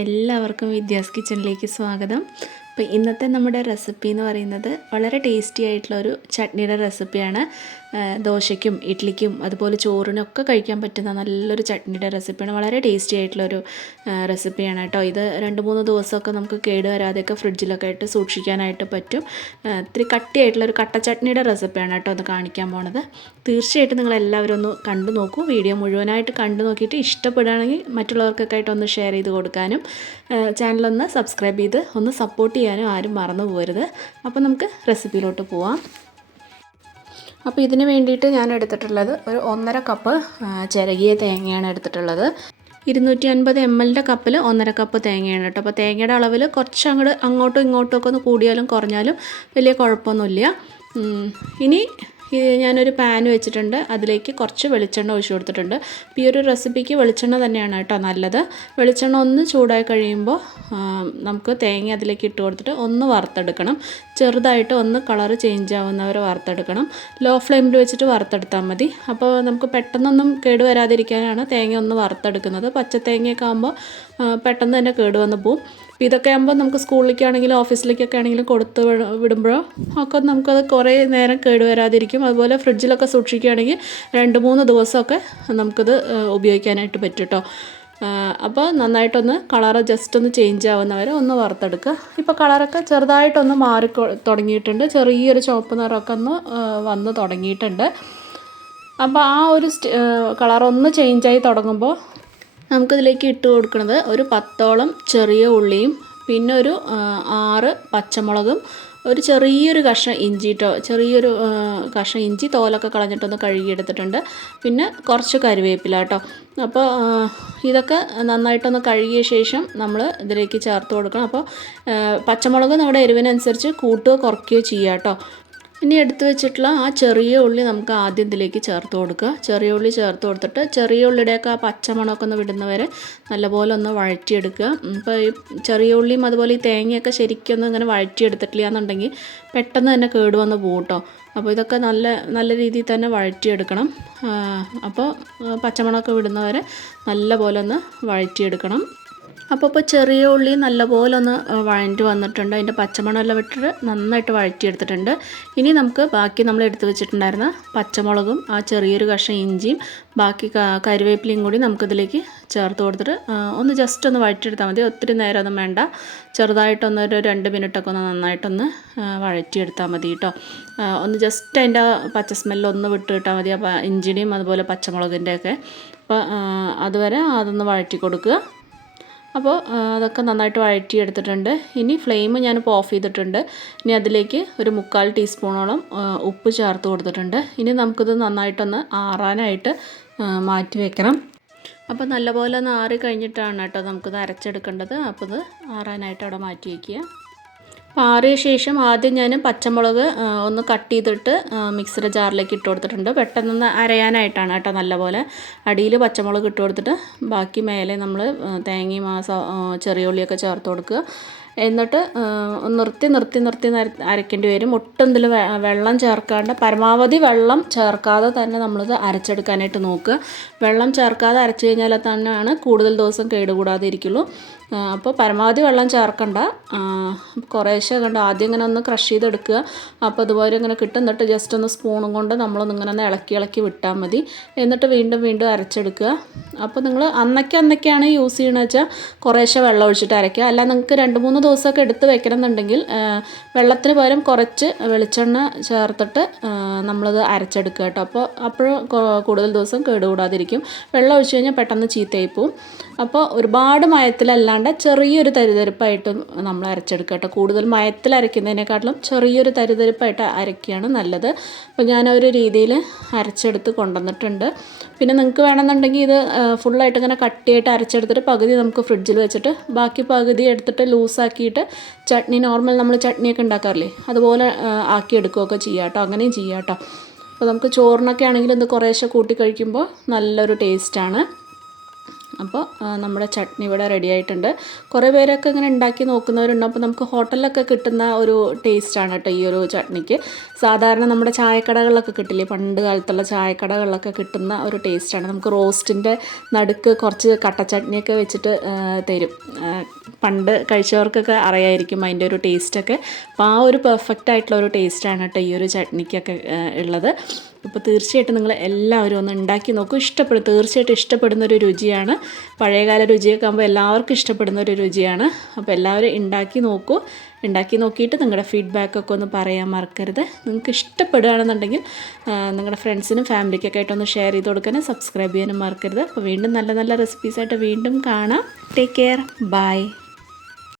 എല്ലാവർക്കും വിദ്യാസ് കിച്ചണിലേക്ക് സ്വാഗതം. അപ്പോൾ ഇന്നത്തെ നമ്മുടെ റെസിപ്പി എന്ന് പറയുന്നത് വളരെ ടേസ്റ്റി ആയിട്ടുള്ളൊരു ചട്നിയുടെ റെസിപ്പിയാണ്. ദോശയ്ക്കും ഇഡ്ലിക്കും അതുപോലെ ചോറിനൊക്കെ കഴിക്കാൻ പറ്റുന്ന നല്ലൊരു ചട്നിയുടെ റെസിപ്പിയാണ്. വളരെ ടേസ്റ്റി ആയിട്ടുള്ളൊരു റെസിപ്പിയാണ് കേട്ടോ. ഇത് 2-3 ദിവസമൊക്കെ നമുക്ക് കേടുവരാതെയൊക്കെ ഫ്രിഡ്ജിലൊക്കെ ആയിട്ട് സൂക്ഷിക്കാനായിട്ട് പറ്റും. ഇത്തിരി കട്ടിയായിട്ടുള്ളൊരു കട്ട ചട്നിയുടെ റെസിപ്പിയാണ് കേട്ടോ അത് കാണിക്കാൻ പോണത്. തീർച്ചയായിട്ടും നിങ്ങളെല്ലാവരും ഒന്ന് കണ്ടു നോക്കൂ. വീഡിയോ മുഴുവനായിട്ട് കണ്ടു നോക്കിയിട്ട് ഇഷ്ടപ്പെടുകയാണെങ്കിൽ മറ്റുള്ളവർക്കൊക്കെ ആയിട്ട് ഒന്ന് ഷെയർ ചെയ്ത് കൊടുക്കാനും ചാനലൊന്ന് സബ്സ്ക്രൈബ് ചെയ്ത് ഒന്ന് സപ്പോർട്ട് ചെയ്യാനും ആരും മറന്നു പോകരുത്. അപ്പോൾ നമുക്ക് റെസിപ്പിയിലോട്ട് പോവാം. അപ്പോൾ ഇതിന് വേണ്ടിയിട്ട് ഞാൻ എടുത്തിട്ടുള്ളത് ഒരു 1.5 കപ്പ് ചിരകിയ തേങ്ങയാണ് എടുത്തിട്ടുള്ളത്. 250 ml കപ്പിൽ 1.5 കപ്പ് തേങ്ങയാണ് കേട്ടോ. അപ്പോൾ തേങ്ങയുടെ അളവിൽ കുറച്ച് അങ്ങോട്ടും ഇങ്ങോട്ടും ഒക്കെ ഒന്ന് കൂടിയാലും കുറഞ്ഞാലും വലിയ കുഴപ്പമൊന്നുമില്ല. ഇനി ഞാനൊരു പാൻ വെച്ചിട്ടുണ്ട്. അതിലേക്ക് കുറച്ച് വെളിച്ചെണ്ണ ഒഴിച്ചു കൊടുത്തിട്ടുണ്ട്. അപ്പോൾ ഈ ഒരു റെസിപ്പിക്ക് വെളിച്ചെണ്ണ തന്നെയാണ് കേട്ടോ നല്ലത്. വെളിച്ചെണ്ണ ഒന്ന് ചൂടായി കഴിയുമ്പോൾ നമുക്ക് തേങ്ങ അതിലേക്ക് ഇട്ട് കൊടുത്തിട്ട് ഒന്ന് വറുത്തെടുക്കണം. ചെറുതായിട്ട് ഒന്ന് കളറ് ചേഞ്ച് ആവുന്നവരെ വറുത്തെടുക്കണം. ലോ ഫ്ലെയിമിൽ വെച്ചിട്ട് വറുത്തെടുത്താൽ മതി. അപ്പോൾ നമുക്ക് പെട്ടെന്നൊന്നും കേടുവരാതിരിക്കാനാണ് തേങ്ങ ഒന്ന് വറുത്തെടുക്കുന്നത്. പച്ചത്തേങ്ങയൊക്കെ ആകുമ്പോൾ പെട്ടെന്ന് തന്നെ കേടുവന്ന് പോവും. അപ്പോൾ ഇതൊക്കെ ആകുമ്പോൾ നമുക്ക് സ്കൂളിലേക്കാണെങ്കിലും ഓഫീസിലേക്കൊക്കെ ആണെങ്കിലും കൊടുത്ത് വിടുമ്പോഴോ ഒക്കെ നമുക്കത് കുറേ നേരം കേടുവരാതിരിക്കും. അതുപോലെ ഫ്രിഡ്ജിലൊക്കെ സൂക്ഷിക്കുകയാണെങ്കിൽ 2-3 ദിവസമൊക്കെ നമുക്കത് ഉപയോഗിക്കാനായിട്ട് പറ്റും കേട്ടോ. അപ്പോൾ നന്നായിട്ടൊന്ന് കളറ് ജസ്റ്റ് ഒന്ന് ചേഞ്ച് ആവുന്നവരെ ഒന്ന് വറുത്തെടുക്കുക. ഇപ്പോൾ കളറൊക്കെ ചെറുതായിട്ടൊന്ന് മാറി തുടങ്ങിയിട്ടുണ്ട്. ചെറിയൊരു ചുവപ്പ് നിറമൊക്കെ ഒന്ന് വന്ന് തുടങ്ങിയിട്ടുണ്ട്. അപ്പോൾ ആ ഒരു കളറൊന്ന് ചേഞ്ചായി തുടങ്ങുമ്പോൾ നമുക്കിതിലേക്ക് ഇട്ട് കൊടുക്കുന്നത് ഒരു 10ഓളം ചെറിയ ഉള്ളിയും പിന്നെ ഒരു 6 പച്ചമുളകും ഒരു ചെറിയൊരു കഷ്ണം ഇഞ്ചി കേട്ടോ. ചെറിയൊരു കഷ്ണം ഇഞ്ചി തോലൊക്കെ കളഞ്ഞിട്ടൊന്ന് കഴുകിയെടുത്തിട്ടുണ്ട്. പിന്നെ കുറച്ച് കറിവേപ്പില കേട്ടോ. അപ്പോൾ ഇതൊക്കെ നന്നായിട്ടൊന്ന് കഴുകിയ ശേഷം നമ്മൾ ഇതിലേക്ക് ചേർത്ത് കൊടുക്കണം. അപ്പോൾ പച്ചമുളക് നമ്മുടെ എരിവിനനുസരിച്ച് കൂട്ടുകയോ കുറയ്ക്കുകയോ ചെയ്യുക കേട്ടോ. ഇനി എടുത്ത് വെച്ചിട്ടുള്ള ആ ചെറിയ ഉള്ളി നമുക്ക് ആദ്യം ഇതിലേക്ക് ചേർത്ത് കൊടുക്കുക. ചെറിയ ഉള്ളി ചേർത്ത് കൊടുത്തിട്ട് ചെറിയ ഉള്ളിയുടെയൊക്കെ ആ പച്ചമണമൊക്കെ ഒന്ന് വിടുന്നവരെ നല്ലപോലെ ഒന്ന് വഴറ്റിയെടുക്കുക. ഇപ്പോൾ ഈ ചെറിയ ഉള്ളിയും അതുപോലെ ഈ തേങ്ങയൊക്കെ ശരിക്കൊന്നും ഇങ്ങനെ വഴറ്റിയെടുത്തിട്ടില്ല എന്നുണ്ടെങ്കിൽ പെട്ടെന്ന് തന്നെ കേടുവന്ന് പോകും കേട്ടോ. അപ്പോൾ ഇതൊക്കെ നല്ല രീതിയിൽ തന്നെ വഴറ്റിയെടുക്കണം. അപ്പോൾ പച്ചമണമൊക്കെ വിടുന്നവരെ നല്ലപോലെ ഒന്ന് വഴറ്റിയെടുക്കണം. അപ്പോൾ ചെറിയ ഉള്ളി നല്ലപോലെ ഒന്ന് വഴറ്റി വന്നിട്ടുണ്ട്. അതിൻ്റെ പച്ചമണമെല്ലാം വിട്ടിട്ട് നന്നായിട്ട് വഴറ്റിയെടുത്തിട്ടുണ്ട്. ഇനി നമുക്ക് ബാക്കി നമ്മൾ എടുത്ത് വെച്ചിട്ടുണ്ടായിരുന്ന പച്ചമുളകും ആ ചെറിയൊരു കഷ്ണം ഇഞ്ചിയും ബാക്കി കറിവേപ്പിലയും കൂടി നമുക്കിതിലേക്ക് ചേർത്ത് കൊടുത്തിട്ട് ഒന്ന് ജസ്റ്റ് ഒന്ന് വഴറ്റിയെടുത്താൽ മതി. ഒത്തിരി നേരമൊന്നും വേണ്ട. ചെറുതായിട്ടൊന്നൊരു 2 മിനിറ്റൊക്കെ ഒന്ന് നന്നായിട്ടൊന്ന് വഴറ്റിയെടുത്താൽ മതി കേട്ടോ. ഒന്ന് ജസ്റ്റ് അതിൻ്റെ പച്ച സ്മെല്ലൊന്ന് വിട്ട് കിട്ടാൽ മതി. അപ്പോൾ ഇഞ്ചിയുടെയും അതുപോലെ പച്ചമുളകിൻ്റെയൊക്കെ അപ്പോൾ അതുവരെ അതൊന്ന് വഴറ്റി കൊടുക്കുക. അപ്പോൾ അതൊക്കെ നന്നായിട്ട് വഴറ്റിയെടുത്തിട്ടുണ്ട്. ഇനി ഫ്ലെയിം ഞാനിപ്പോൾ ഓഫ് ചെയ്തിട്ടുണ്ട്. ഇനി അതിലേക്ക് ഒരു 3/4 ടീസ്പൂണോളം ഉപ്പ് ചേർത്ത് കൊടുത്തിട്ടുണ്ട്. ഇനി നമുക്കിത് നന്നായിട്ടൊന്ന് ആറാനായിട്ട് മാറ്റി വെക്കണം. അപ്പോൾ നല്ലപോലെ ഒന്ന് ആറി കഴിഞ്ഞിട്ടാണ് കേട്ടോ നമുക്കിത് അരച്ചെടുക്കേണ്ടത്. അപ്പോൾ ഇത് ആറാനായിട്ട് അവിടെ മാറ്റി വയ്ക്കുക. ആറിയ ശേഷം ആദ്യം ഞാൻ പച്ചമുളക് ഒന്ന് കട്ട് ചെയ്തിട്ട് മിക്സിയുടെ ജാറിലേക്ക് ഇട്ട് കൊടുത്തിട്ടുണ്ട്. പെട്ടെന്നൊന്ന് അരയാനായിട്ടാണ് കേട്ടോ. നല്ലപോലെ അടിയിൽ പച്ചമുളക് ഇട്ട് കൊടുത്തിട്ട് ബാക്കി മേലെ നമ്മൾ തേങ്ങയും ചെറിയ ഉള്ളിയൊക്കെ ചേർത്ത് കൊടുക്കുക. എന്നിട്ട് നിർത്തി അരയ്ക്കേണ്ടി വരും. ഒട്ടും ഇതിൽ വെള്ളം ചേർക്കാണ്ട് പരമാവധി വെള്ളം ചേർക്കാതെ തന്നെ നമ്മളിത് അരച്ചെടുക്കാനായിട്ട് നോക്കുക. വെള്ളം ചേർക്കാതെ അരച്ച് കഴിഞ്ഞാൽ തന്നെയാണ് കൂടുതൽ ദിവസം കേടുകൂടാതെ ഇരിക്കുള്ളൂ. അപ്പോൾ പരമാവധി വെള്ളം ചേർക്കണ്ട. കുറേശ്ശെ കണ്ട് ആദ്യം ഇങ്ങനെ ഒന്ന് ക്രഷ് ചെയ്തെടുക്കുക. അപ്പോൾ അതുപോലെ ഇങ്ങനെ കിട്ടും. എന്നിട്ട് ജസ്റ്റ് ഒന്ന് സ്പൂണും കൊണ്ട് നമ്മളൊന്നിങ്ങനെ ഒന്ന് ഇളക്കി വിട്ടാൽ മതി. എന്നിട്ട് വീണ്ടും അരച്ചെടുക്കുക. അപ്പോൾ നിങ്ങൾ അന്നൊക്കെയാണ് യൂസ് ചെയ്യണമെന്ന് വെച്ചാൽ കുറേശ്ശെ വെള്ളം ഒഴിച്ചിട്ട് അരയ്ക്കുക. അല്ല നിങ്ങൾക്ക് 2-3 ദിവസമൊക്കെ എടുത്ത് വെക്കണം എന്നുണ്ടെങ്കിൽ വെള്ളത്തിന് പകരം കുറച്ച് വെളിച്ചെണ്ണ ചേർത്തിട്ട് നമ്മളത് അരച്ചെടുക്കുക കേട്ടോ. അപ്പോൾ കൂടുതൽ ദിവസം കേടുകൂടാതിരിക്കും. വെള്ളം ഒഴിച്ച് കഴിഞ്ഞാൽ പെട്ടെന്ന് ചീത്തയായി പോവും. അപ്പോൾ ഒരുപാട് മയത്തിലല്ലാണ്ട് ചെറിയൊരു തരിതരിപ്പായിട്ട് നമ്മൾ അരച്ചെടുക്കുക കേട്ടോ. കൂടുതൽ മയത്തിൽ അരയ്ക്കുന്നതിനെക്കാട്ടിലും ചെറിയൊരു തരിതരിപ്പായിട്ട് അരയ്ക്കുകയാണ് നല്ലത്. അപ്പോൾ ഞാൻ ഒരു രീതിയിൽ അരച്ചെടുത്ത് കൊണ്ടുവന്നിട്ടുണ്ട്. പിന്നെ നിങ്ങൾക്ക് വേണമെന്നുണ്ടെങ്കിൽ ഇത് ഫുള്ളായിട്ട് ഇങ്ങനെ കട്ടിയായിട്ട് അരച്ചെടുത്തിട്ട് പകുതി നമുക്ക് ഫ്രിഡ്ജിൽ വെച്ചിട്ട് ബാക്കി പകുതി എടുത്തിട്ട് ലൂസാക്കിയിട്ട് ചട്നി നോർമൽ നമ്മൾ ചട്നിയൊക്കെ ഉണ്ടാക്കാറില്ലേ അതുപോലെ ആക്കിയെടുക്കുകയൊക്കെ ചെയ്യാം കേട്ടോ. അങ്ങനെയും ചെയ്യാം കേട്ടോ. അപ്പോൾ നമുക്ക് ചോറിനൊക്കെ ആണെങ്കിലും ഇത് കുറേശ്ശെ കൂട്ടി കഴിക്കുമ്പോൾ നല്ലൊരു ടേസ്റ്റാണ്. അപ്പോൾ നമ്മുടെ ചട്നി ഇവിടെ റെഡി ആയിട്ടുണ്ട്. കുറേ പേരൊക്കെ ഇങ്ങനെ ഉണ്ടാക്കി നോക്കുന്നവരുണ്ട്. അപ്പോൾ നമുക്ക് ഹോട്ടലിലൊക്കെ കിട്ടുന്ന ഒരു ടേസ്റ്റാണ് കേട്ടോ ഈ ഒരു ചട്നിക്ക്. സാധാരണ നമ്മുടെ ചായക്കടകളിലൊക്കെ കിട്ടില്ലേ, പണ്ട് കാലത്തുള്ള ചായക്കടകളിലൊക്കെ കിട്ടുന്ന ഒരു ടേസ്റ്റാണ്. നമുക്ക് റോസ്റ്റിൻ്റെ നടുക്ക് കുറച്ച് കട്ട ചട്നിയൊക്കെ വെച്ചിട്ട് തരും. പണ്ട് കഴിച്ചവർക്കൊക്കെ അറിയായിരിക്കും അതിൻ്റെ ഒരു ടേസ്റ്റൊക്കെ. അപ്പോൾ ആ ഒരു പെർഫെക്റ്റ് ആയിട്ടുള്ള ഒരു ടേസ്റ്റാണ് കേട്ടോ ഈ ഒരു ചട്നിക്കൊക്കെ ഉള്ളത്. അപ്പോൾ തീർച്ചയായിട്ടും നിങ്ങൾ എല്ലാവരും ഒന്ന് ഉണ്ടാക്കി നോക്കൂ. തീർച്ചയായിട്ടും ഇഷ്ടപ്പെടുന്നൊരു രുചിയാണ്. പഴയകാല രുചിയൊക്കെ ആകുമ്പോൾ എല്ലാവർക്കും ഇഷ്ടപ്പെടുന്നൊരു രുചിയാണ്. അപ്പോൾ എല്ലാവരും ഉണ്ടാക്കി നോക്കൂ. ഉണ്ടാക്കി നോക്കിയിട്ട് നിങ്ങളുടെ ഫീഡ്ബാക്കൊക്കെ ഒന്ന് പറയാൻ മറക്കരുത്. നിങ്ങൾക്ക് ഇഷ്ടപ്പെടുകയാണെന്നുണ്ടെങ്കിൽ നിങ്ങളുടെ ഫ്രണ്ട്സിനും ഫാമിലിക്കൊക്കെ ആയിട്ടൊന്ന് ഷെയർ ചെയ്ത് കൊടുക്കാനും സബ്സ്ക്രൈബ് ചെയ്യാനും മറക്കരുത്. അപ്പോൾ വീണ്ടും നല്ല നല്ല റെസിപ്പീസായിട്ട് വീണ്ടും കാണാം. Take care. ബൈ.